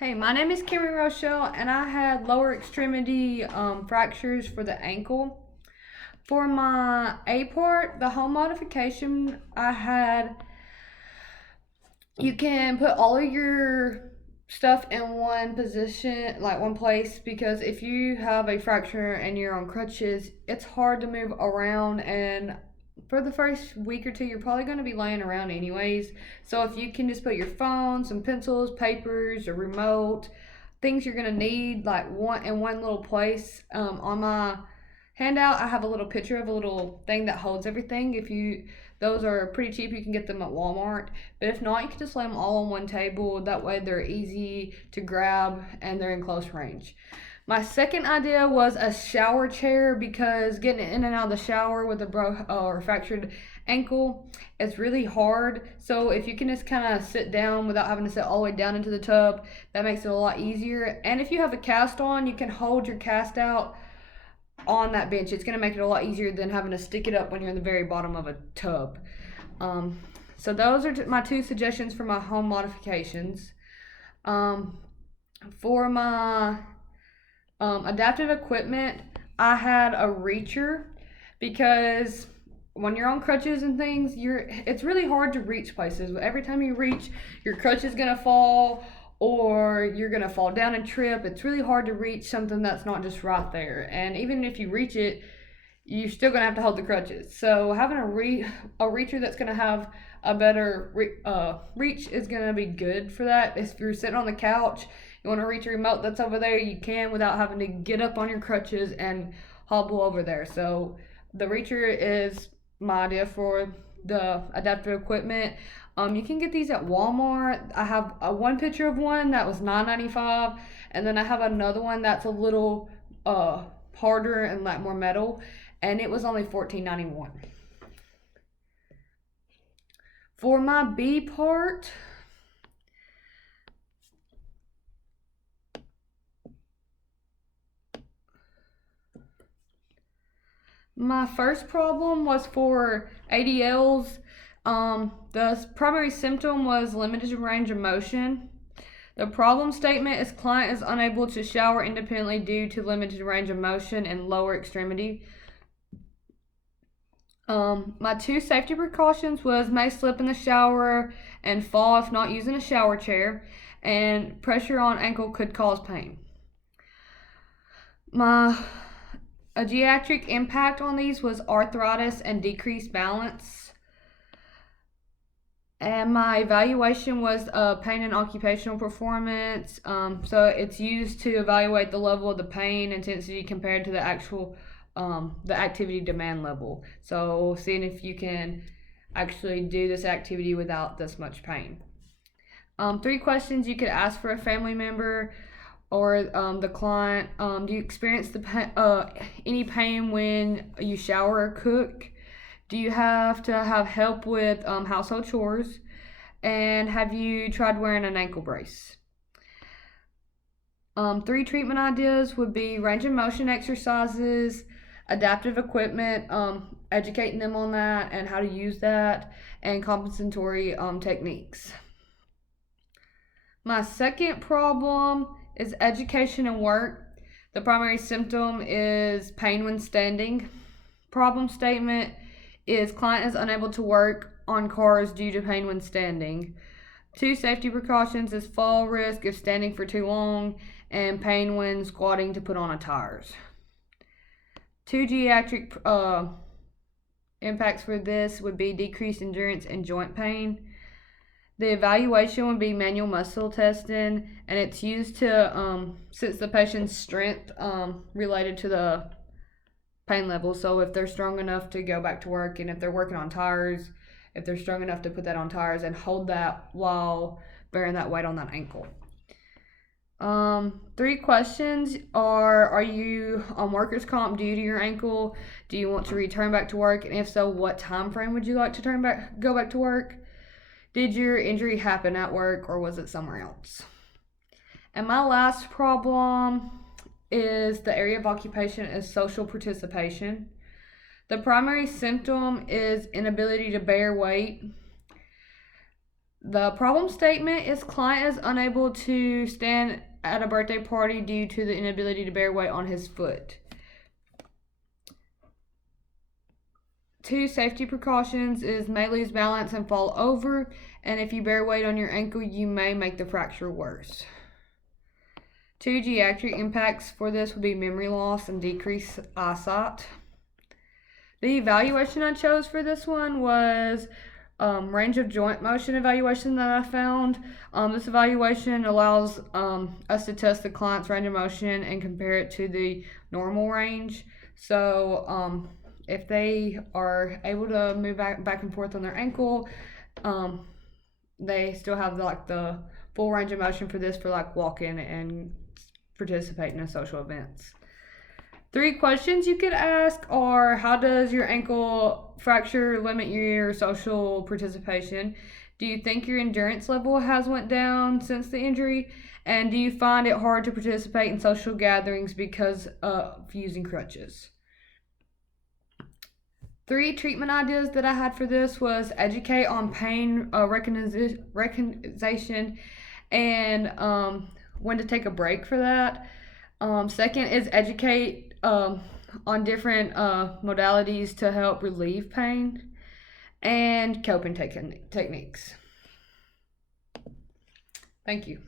Hey, my name is Kimmy Rochelle, and I had lower extremity fractures for the ankle. For my A part, the home modification I had, you can put all of your stuff in one position, like one place, because if you have a fracture and you're on crutches, it's hard to move around. And for the first week or two, you're probably going to be laying around anyways. So if you can just put your phone, some pencils, papers, a remote, things you're gonna need like one in one little place. On my handout, I have a little picture of a little thing that holds everything. If you Those are pretty cheap. You can get them at Walmart. But if not, you can just lay them all on one table. That way they're easy to grab and they're in close range. My second idea was a shower chair because getting in and out of the shower with a or fractured ankle is really hard. So if you can just kind of sit down without having to sit all the way down into the tub, that makes it a lot easier. And if you have a cast on, you can hold your cast out on that bench. It's going to make it a lot easier than having to stick it up when you're in the very bottom of a tub. So those are my two suggestions for my home modifications. For my adaptive equipment, I had a reacher because when you're on crutches and things, it's really hard to reach places. Every time you reach, your crutch is gonna fall or you're gonna fall down and trip. It's really hard to reach something that's not just right there. And even if you reach it, you're still gonna have to hold the crutches. So having a reacher that's gonna have a better reach is gonna be good for that. If you're sitting on the couch, you want to reach a remote that's over there, you can without having to get up on your crutches and hobble over there. So the reacher is my idea for the adaptive equipment. You can get these at Walmart. I have one picture of one that was $9.95, and then I have another one that's a little harder and like more metal, and it was only $14.91. For my B part, my first problem was for ADLs. The primary symptom was limited range of motion. The problem statement is client is unable to shower independently due to limited range of motion and lower extremity. My two safety precautions was may slip in the shower and fall if not using a shower chair, and pressure on ankle could cause pain. A geriatric impact on these was arthritis and decreased balance. And my evaluation was pain and occupational performance. So it's used to evaluate the level of the pain intensity compared to the actual the activity demand level. So seeing if you can actually do this activity without this much pain. 3 questions you could ask for a family member or the client. Do you experience any pain when you shower or cook? Do you have to have help with household chores? And have you tried wearing an ankle brace? 3 treatment ideas would be range of motion exercises, adaptive equipment, educating them on that and how to use that, and compensatory techniques. My second problem is education and work. The primary symptom is pain when standing. Problem statement is client is unable to work on cars due to pain when standing. 2 safety precautions is fall risk if standing for too long and pain when squatting to put on tires. 2 geriatric impacts for this would be decreased endurance and joint pain. The evaluation would be manual muscle testing, and it's used to sense the patient's strength related to the pain level. So if they're strong enough to go back to work, and if they're working on tires, if they're strong enough to put that on tires and hold that while bearing that weight on that ankle. 3 questions are you on workers' comp due to your ankle? Do you want to return back to work? And if so, what time frame would you like to go back to work? Did your injury happen at work or was it somewhere else? And my last problem is the area of occupation is social participation. The primary symptom is inability to bear weight. The problem statement is client is unable to stand at a birthday party due to the inability to bear weight on his foot. 2 safety precautions is may lose balance and fall over, and if you bear weight on your ankle, you may make the fracture worse. 2 geriatric impacts for this would be memory loss and decreased eyesight. The evaluation I chose for this one was range of joint motion evaluation that I found. This evaluation allows us to test the client's range of motion and compare it to the normal range. So if they are able to move back and forth on their ankle, they still have like the full range of motion for this for like walking and participating in social events. 3 questions you could ask are: how does your ankle fracture limit your social participation? Do you think your endurance level has went down since the injury? And do you find it hard to participate in social gatherings because of using crutches? 3 treatment ideas that I had for this was educate on pain recognition and when to take a break for that. Second is educate on different modalities to help relieve pain and coping techniques. Thank you.